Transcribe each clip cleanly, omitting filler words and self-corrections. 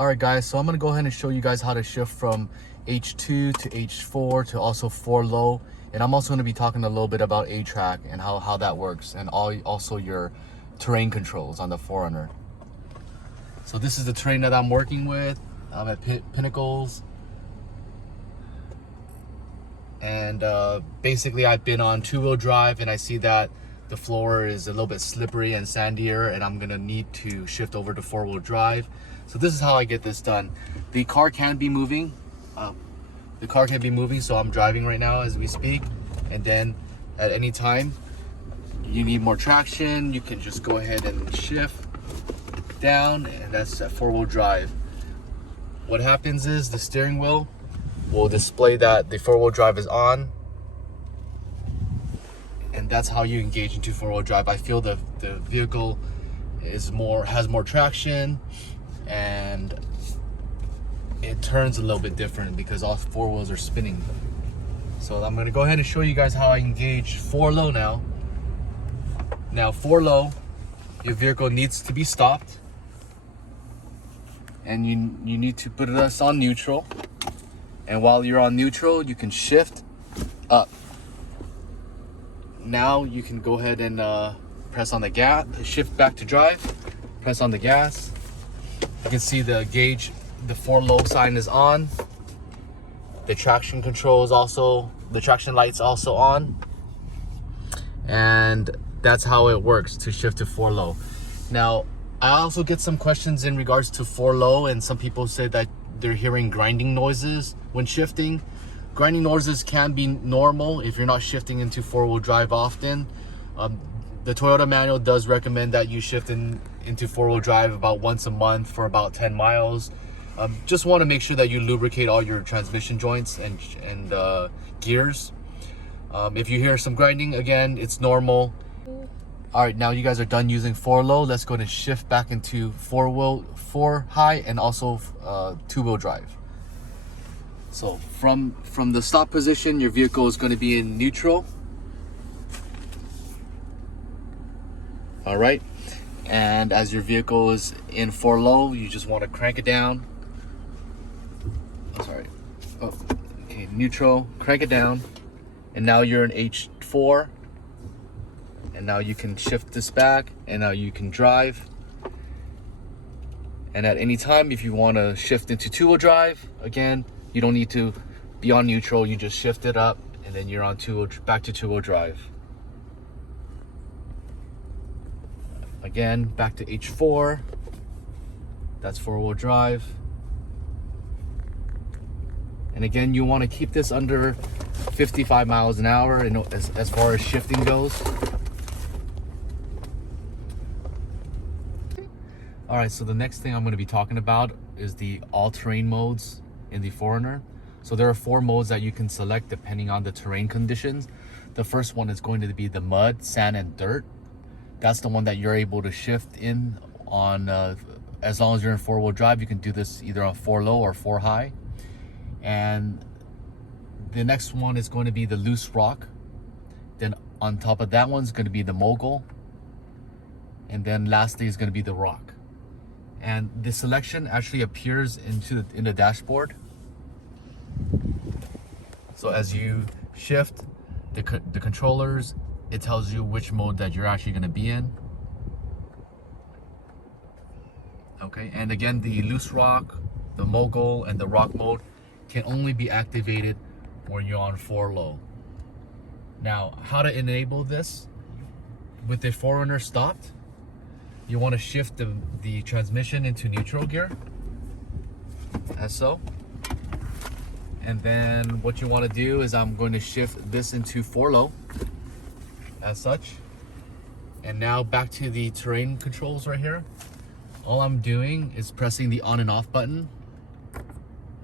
Alright guys, so I'm going to go ahead and show you guys how to shift from H2 to H4 to also 4 low. And I'm also going to be talking a little bit about ATRAC and how that works, and also your terrain controls on the 4Runner. So this is the terrain that I'm working with. I'm at Pinnacles. And basically I've been on 2-wheel drive, and I see that the floor is a little bit slippery and sandier, and I'm going to need to shift over to 4-wheel drive. So this is how I get this done. The car can be moving. So I'm driving right now as we speak. And then at any time you need more traction, you can just go ahead and shift down, and that's at 4-wheel drive. What happens is the steering wheel will display that the 4-wheel drive is on. And that's how you engage into 4-wheel drive. I feel the vehicle has more traction, and it turns a little bit different because all 4 wheels are spinning. So I'm gonna go ahead and show you guys how I engage 4 low now. Now 4 low, your vehicle needs to be stopped, and you need to put us on neutral. And while you're on neutral, you can shift up. Now you can go ahead and press on the gas, shift back to drive, press on the gas. You can see the gauge, the 4 low sign is on. The traction control is also, the traction light's also on. And that's how it works to shift to 4 low. Now, I also get some questions in regards to 4 low, and some people say that they're hearing grinding noises when shifting. Grinding noises can be normal if you're not shifting into 4-wheel drive often. The Toyota manual does recommend that you shift into 4-wheel drive about once a month for about 10 miles. Just want to make sure that you lubricate all your transmission joints and gears. If you hear some grinding, again, it's normal. All right, now you guys are done using 4 low. Let's go and shift back into 4 high and also 2-wheel drive. So from the stop position, your vehicle is going to be in neutral. All right, and as your vehicle is in 4 low, you just want to crank it down. Okay, neutral, crank it down, and now you're in H4. And now you can shift this back, and now you can drive. And at any time, if you want to shift into 2-wheel drive, again, you don't need to be on neutral. You just shift it up, and then you're on back to 2-wheel drive. Again, back to H4. That's 4-wheel drive. And again, you want to keep this under 55 miles an hour as far as shifting goes. All right, so the next thing I'm going to be talking about is the all-terrain modes in the 4Runner. So there are 4 modes that you can select depending on the terrain conditions. The first one is going to be the mud, sand, and dirt. That's the one that you're able to shift in on, as long as you're in 4-wheel drive. You can do this either on 4 low or 4 high. And the next one is going to be the loose rock. Then on top of that one is going to be the mogul. And then lastly is going to be the rock. And the selection actually appears in the dashboard. So as you shift the controllers, it tells you which mode that you're actually going to be in. Okay, and again, the loose rock, the mogul, and the rock mode can only be activated when you're on 4 low. Now, how to enable this? With the 4Runner stopped, you want to shift the transmission into neutral gear, as so. And then what you want to do is I'm going to shift this into 4 low, as such. And now back to the terrain controls right here. All I'm doing is pressing the on and off button,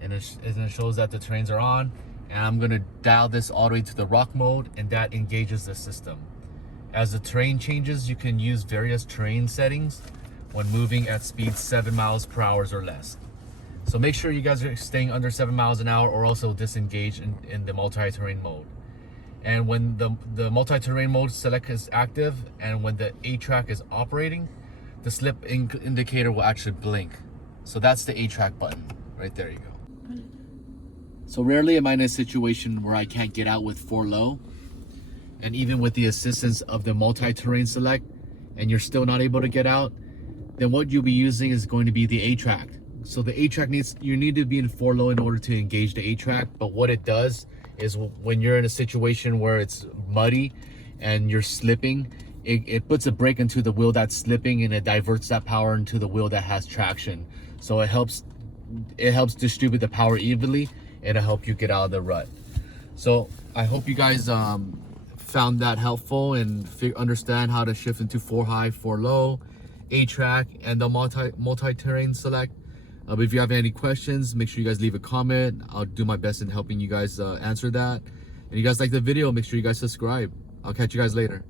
and it shows that the terrains are on. And I'm going to dial this all the way to the rock mode, and that engages the system. As the terrain changes, you can use various terrain settings when moving at speeds 7 miles per hour or less. So make sure you guys are staying under 7 miles an hour, or also disengage in the multi-terrain mode. And when the multi-terrain mode select is active, and when the ATRAC is operating, the slip indicator will actually blink. So that's the ATRAC button. Right there you go. So rarely am I in a situation where I can't get out with 4 low. And even with the assistance of the multi-terrain select, and you're still not able to get out, then what you'll be using is going to be the ATRAC. So the ATRAC you need to be in 4 low in order to engage the ATRAC. But what it does is when you're in a situation where it's muddy and you're slipping, it puts a brake into the wheel that's slipping, and it diverts that power into the wheel that has traction. So it helps distribute the power evenly, and it'll help you get out of the rut. So I hope you guys found that helpful and understand how to shift into 4 high, 4 low, ATRAC, and the multi-terrain select. But if you have any questions, make sure you guys leave a comment. I'll do my best in helping you guys answer that. And if you guys like the video, make sure you guys subscribe. I'll catch you guys later.